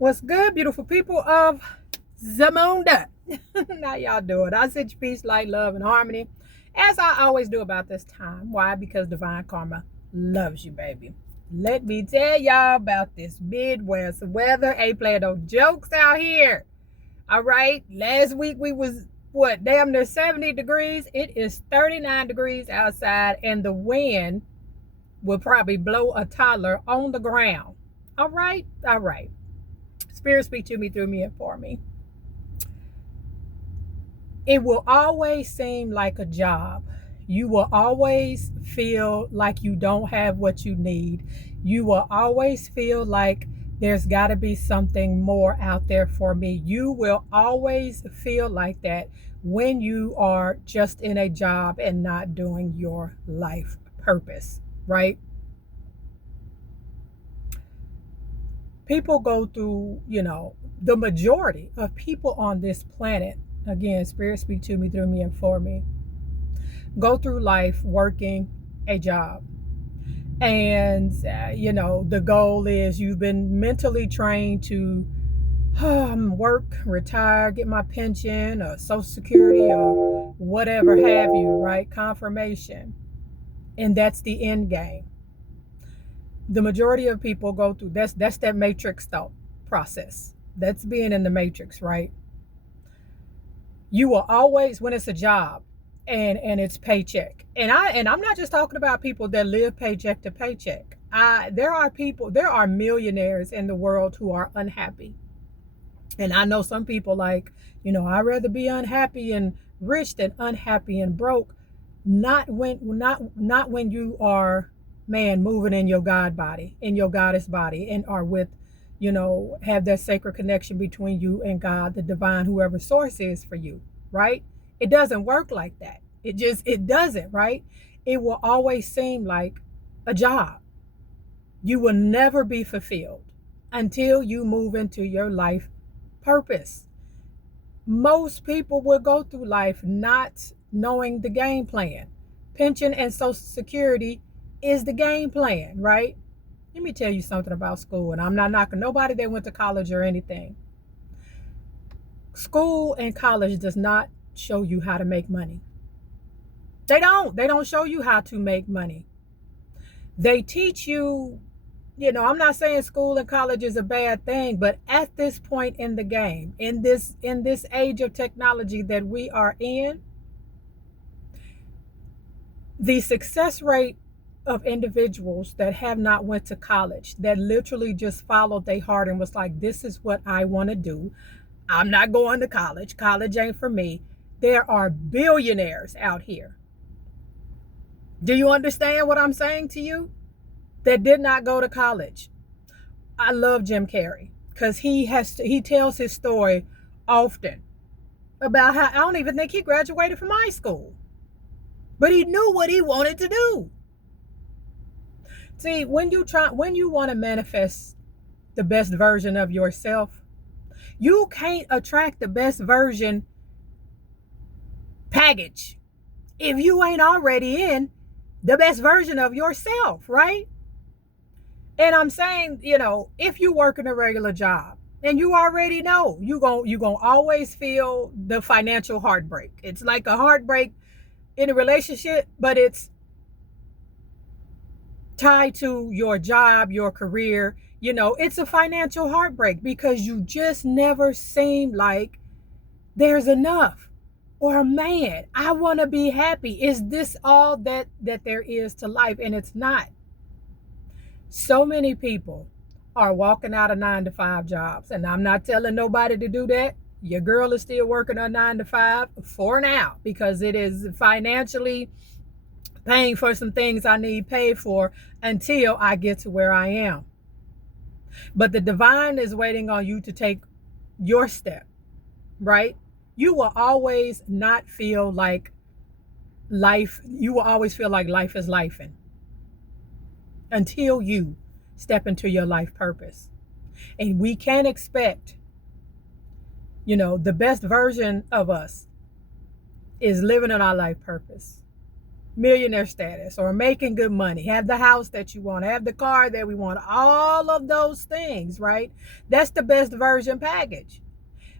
What's good, beautiful people of Zamunda? How y'all doing? I send you peace, light, love, and harmony, as I always do about this time. Why? Because divine karma loves you, baby. Let me tell y'all about this Midwest weather. Ain't playing no jokes out here. All right. Last week we was what, damn near 70 degrees. It is 39 degrees outside, and the wind will probably blow a toddler on the ground. All right. All right. Spirit speak to me, through me, and for me. It will always seem like a job. You will always feel like you don't have what you need. You will always feel like there's got to be something more out there for me. You will always feel like that when you are just in a job and not doing your life purpose, right? People go through, the majority of people on this planet, again, spirit speak to me, through me, and for me, go through life working a job. And, the goal is you've been mentally trained to work, retire, get my pension or Social Security or whatever have you, right? Confirmation. And that's the end game. The majority of people go through that's that matrix thought process. That's being in the matrix, right? You will always, when it's a job and it's paycheck, and I'm not just talking about people that live paycheck to paycheck. There are millionaires in the world who are unhappy, and I know some people like, I'd rather be unhappy and rich than unhappy and broke. Not when you are, man, moving in your God body, in your goddess body, and are with, have that sacred connection between you and God, the divine, whoever source is for you, right? It doesn't work like that. It doesn't, right? It will always seem like a job. You will never be fulfilled until you move into your life purpose. Most people will go through life not knowing the game plan. Pension and Social Security is the game plan, right? Let me tell you something about school, and I'm not knocking nobody that went to college or anything. School and college does not show you how to make money. They don't show you how to make money. They teach you, I'm not saying school and college is a bad thing, but at this point in the game, in this age of technology that we are in, the success rate of individuals that have not went to college, that literally just followed their heart and was like, this is what I want to do. I'm not going to college. College ain't for me. There are billionaires out here. Do you understand what I'm saying to you? That did not go to college. I love Jim Carrey because he tells his story often about how I don't even think he graduated from high school, but he knew what he wanted to do. See, when you want to manifest the best version of yourself, you can't attract the best version package if you ain't already in the best version of yourself, right? And I'm saying, if you work in a regular job and you already know you're going to always feel the financial heartbreak. It's like a heartbreak in a relationship, but it's tied to your job, your career. It's a financial heartbreak because you just never seem like there's enough. Or, man, I want to be happy. Is this all that there is to life? And it's not. So many people are walking out of 9-to-5 jobs, and I'm not telling nobody to do that. Your girl is still working on 9-to-5 for now because it is financially paying for some things I need paid for until I get to where I am. But the divine is waiting on you to take your step, right? You will always not feel like life, you will always feel like life is lifing until you step into your life purpose. And we can't expect, the best version of us is living in our life purpose. millionaire status or making good money, have the house that you want, have the car that we want, all of those things, right? That's the best version package.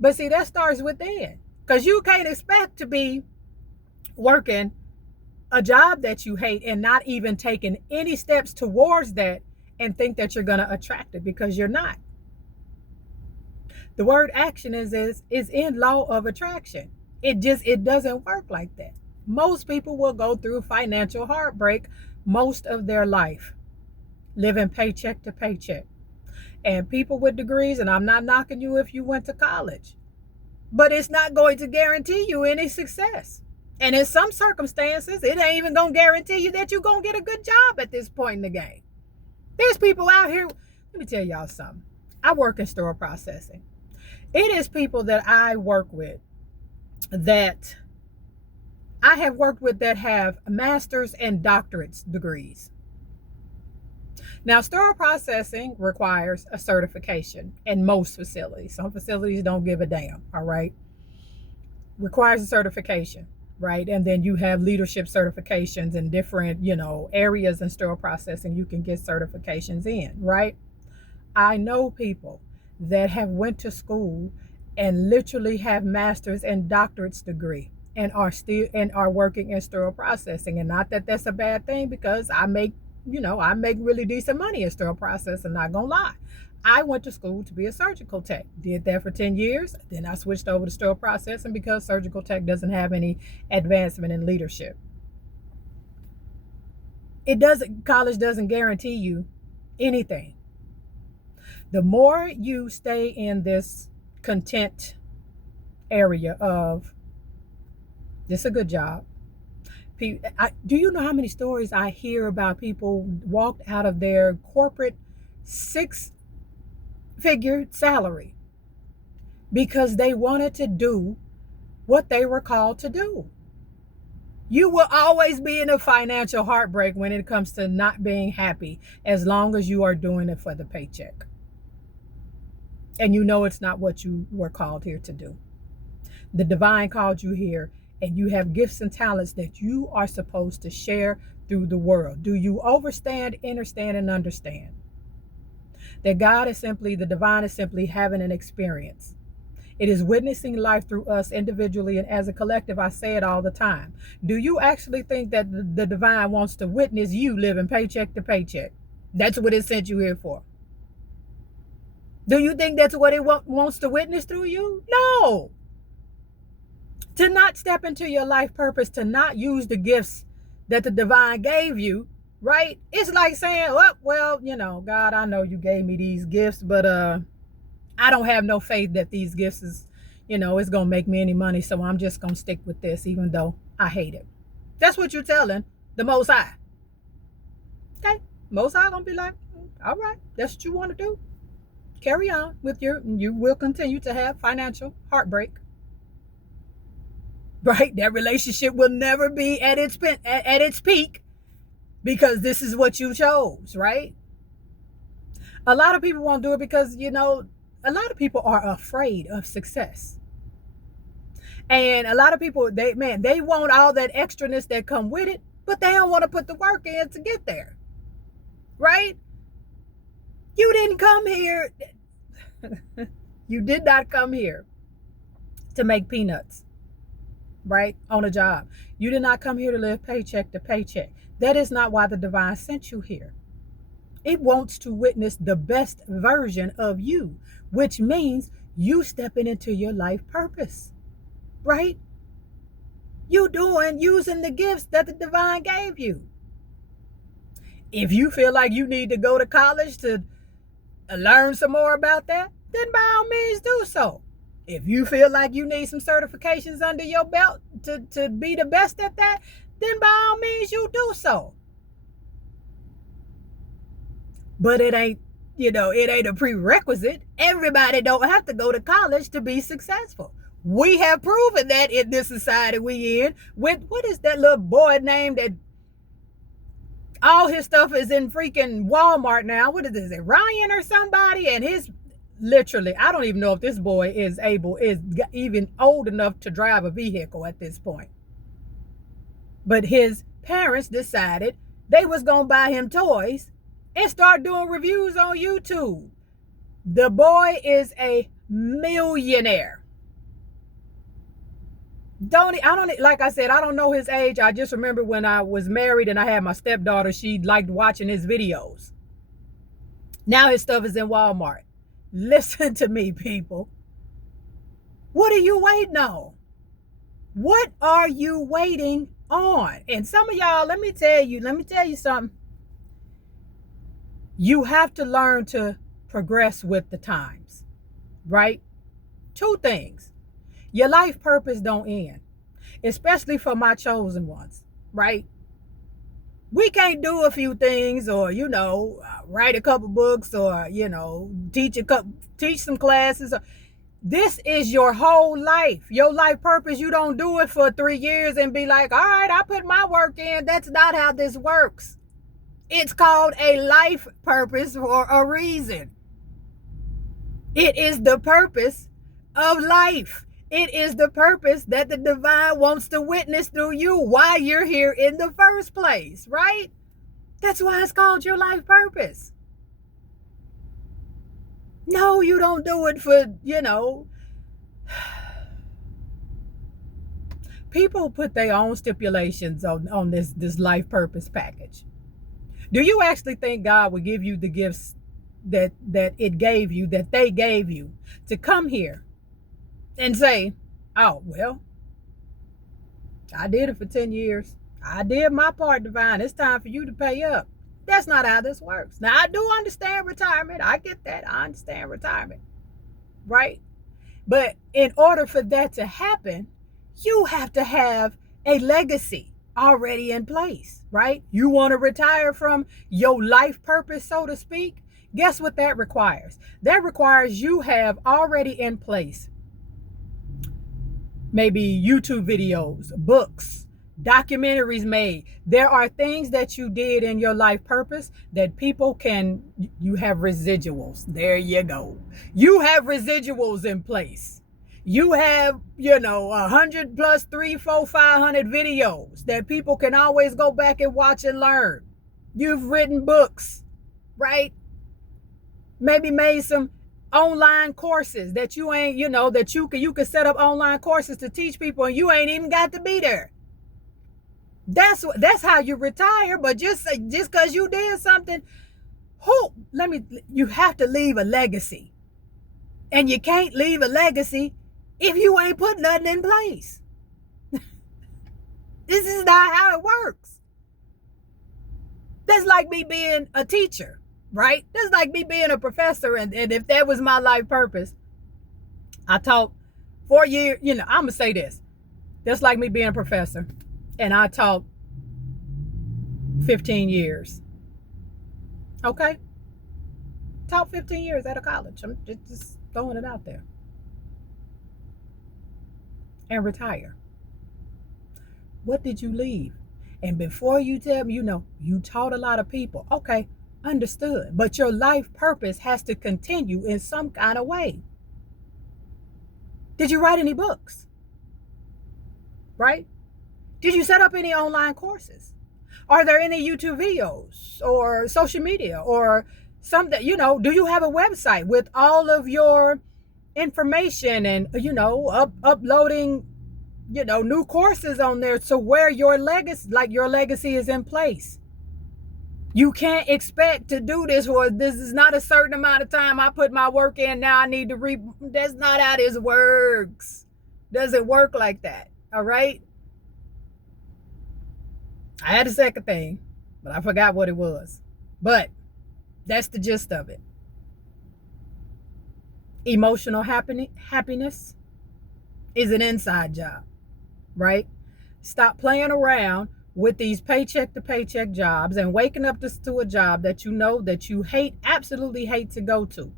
But see, that starts within, because you can't expect to be working a job that you hate and not even taking any steps towards that and think that you're going to attract it, because you're not. The word action is in law of attraction. It doesn't work like that. Most people will go through financial heartbreak most of their life, living paycheck to paycheck. And people with degrees, and I'm not knocking you if you went to college, but it's not going to guarantee you any success. And in some circumstances, it ain't even going to guarantee you that you're going to get a good job at this point in the game. There's people out here, let me tell y'all something. I work in store processing. It is people that I work with that I have worked with that have master's and doctorate degrees. Now, store processing requires a certification in most facilities. Some facilities don't give a damn, all right? Requires a certification, right? And then you have leadership certifications in different, areas in store processing. You can get certifications in, right? I know people that have went to school and literally have master's and doctorate's degree and are working in store processing. And not that that's a bad thing, because I make really decent money in sterile processing, not gonna lie. I went to school to be a surgical tech, did that for 10 years. Then I switched over to sterile processing because surgical tech doesn't have any advancement in leadership. College doesn't guarantee you anything. The more you stay in this content area of, this is a good job. Do you know how many stories I hear about people walked out of their corporate 6-figure salary because they wanted to do what they were called to do? You will always be in a financial heartbreak when it comes to not being happy, as long as you are doing it for the paycheck. And it's not what you were called here to do. The divine called you here, and you have gifts and talents that you are supposed to share through the world. Do you understand, and understand that the divine is simply having an experience? It is witnessing life through us individually and as a collective. I say it all the time. Do you actually think that the divine wants to witness you living paycheck to paycheck? That's what it sent you here for. Do you think that's what it wants to witness through you? No. To not step into your life purpose, to not use the gifts that the divine gave you, right? It's like saying, well, God, I know you gave me these gifts, but I don't have no faith that these gifts is, it's going to make me any money, so I'm just going to stick with this, even though I hate it. That's what you're telling the Most High. Okay? Most High going to be like, all right, that's what you want to do. Carry on with you will continue to have financial heartbreak. Right? That relationship will never be at its peak, because this is what you chose, right? A lot of people won't do it because, a lot of people are afraid of success. And a lot of people, they want all that extraness that come with it, but they don't want to put the work in to get there. Right? You didn't come here. You did not come here to make peanuts. Right? On a job. You did not come here to live paycheck to paycheck. That is not why the divine sent you here. It wants to witness the best version of you, which means you stepping into your life purpose. Right? Using the gifts that the divine gave you. If you feel like you need to go to college to learn some more about that, then by all means do so. If you feel like you need some certifications under your belt to be the best at that, then by all means you do so. But it ain't a prerequisite. Everybody don't have to go to college to be successful. We have proven that in this society we in. With, what is that little boy name that all his stuff is in freaking Walmart now? What is this? Ryan or somebody? And his, literally, I don't even know if this boy is even old enough to drive a vehicle at this point. But his parents decided they was going to buy him toys and start doing reviews on YouTube. The boy is a millionaire. Like I said, I don't know his age. I just remember when I was married and I had my stepdaughter, she liked watching his videos. Now his stuff is in Walmart. Listen to me, people. What are you waiting on? What are you waiting on? And some of y'all, let me tell you something. You have to learn to progress with the times, right? Two things. Your life purpose don't end, especially for my chosen ones, right? We can't do a few things or, write a couple books or, teach some classes. This is your whole life. Your life purpose. You don't do it for 3 years and be like, all right, I put my work in. That's not how this works. It's called a life purpose for a reason. It is the purpose of life. It is the purpose that the divine wants to witness through you why you're here in the first place, right? That's why it's called your life purpose. No, you don't do it for, people put their own stipulations on this life purpose package. Do you actually think God would give you the gifts that it gave you, that they gave you, to come here and say, oh, well, I did it for 10 years. I did my part, divine. It's time for you to pay up. That's not how this works. Now, I do understand retirement. I get that. I understand retirement, right? But in order for that to happen, you have to have a legacy already in place, right? You want to retire from your life purpose, so to speak. Guess what that requires? That requires you have already in place maybe YouTube videos, books, documentaries made. There are things that you did in your life purpose that people you have residuals. There you go. You have residuals in place. You have, 100 plus 3, 4, 500 videos that people can always go back and watch and learn. You've written books, right? Maybe made some online courses that you ain't, that you can set up online courses to teach people and you ain't even got to be there. That's how you retire. But just because you did something, you have to leave a legacy. And you can't leave a legacy if you ain't put nothing in place. This is not how it works. That's like me being a teacher, right? That's like me being a professor. And if that was my life purpose, I taught 4 years, I'm going to say this. That's like me being a professor. And I taught 15 years. Okay? Taught 15 years at a college. I'm just throwing it out there. And retire. What did you leave? And before you tell me, you taught a lot of people. Okay, understood. But your life purpose has to continue in some kind of way. Did you write any books? Right? Did you set up any online courses? Are there any YouTube videos or social media or something, do you have a website with all of your information and, uploading, new courses on there to where your legacy is in place? You can't expect to do this this is not a certain amount of time. I put my work in, now I need to that's not how this works. Doesn't work like that. All right. I had a second thing, but I forgot what it was. But that's the gist of it. Emotional happiness is an inside job, right? Stop playing around with these paycheck to paycheck jobs and waking up to a job that that you absolutely hate to go to.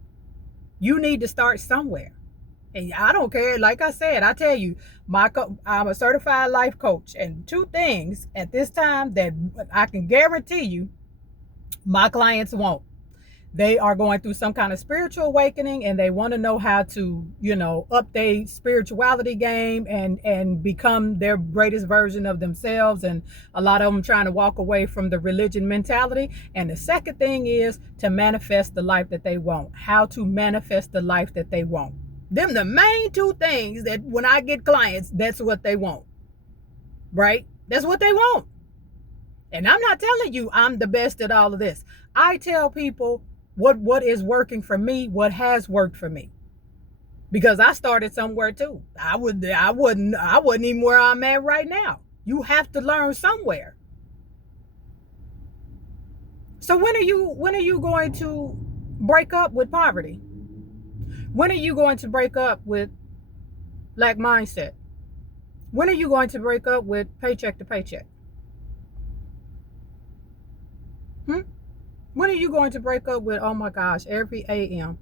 You need to start somewhere. And I don't care. Like I said, I tell you, I'm a certified life coach. And 2 things at this time that I can guarantee you my clients won't. They are going through some kind of spiritual awakening, and they want to know how to, up their spirituality game and become their greatest version of themselves. And a lot of them trying to walk away from the religion mentality. And the second thing is to manifest the life that they want. How to manifest the life that they want. Them the main two things that when I get clients, that's what they want. Right? That's what they want. And I'm not telling you I'm the best at all of this. I tell people what is working for me, what has worked for me. Because I started somewhere too. I wasn't even where I'm at right now. You have to learn somewhere. So when are you going to break up with poverty? When are you going to break up with lack mindset? When are you going to break up with paycheck to paycheck? When are you going to break up with, oh my gosh, every AM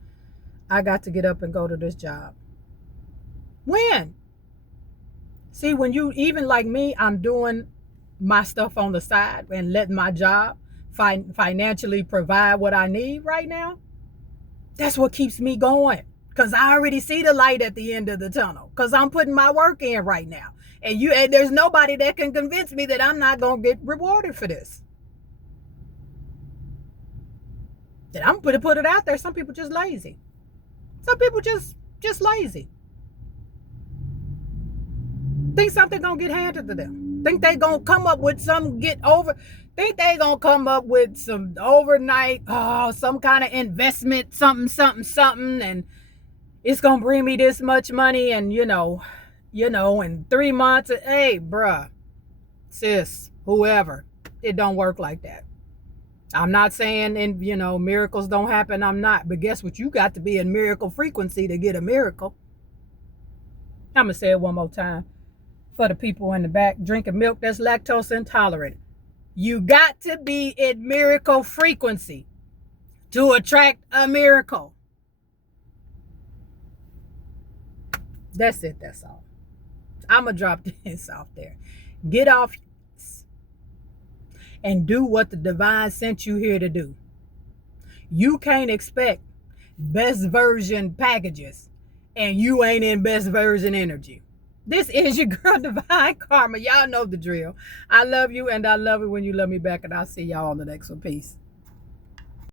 I got to get up and go to this job? When? See, when you, even like me, I'm doing my stuff on the side and letting my job financially provide what I need right now. That's what keeps me going. Because I already see the light at the end of the tunnel. Because I'm putting my work in right now. And there's nobody that can convince me that I'm not going to get rewarded for this. And I'm going to put it out there. Some people just lazy. Some people just lazy. Think something going to get handed to them. Think they going to come up with some think they going to come up with some overnight, some kind of investment, something, and it's going to bring me this much money. And, in 3 months, hey, bruh, sis, whoever, it don't work like that. I'm not saying, miracles don't happen. I'm not. But guess what? You got to be in miracle frequency to get a miracle. I'm going to say it one more time for the people in the back drinking milk that's lactose intolerant. You got to be in miracle frequency to attract a miracle. That's it. That's all. I'm going to drop this off there. Get off and do what the divine sent you here to do. You can't expect best version packages and you ain't in best version energy. This is your girl, Divine Karma. Y'all know the drill. I love you and I love it when you love me back, and I'll see y'all on the next one. Peace.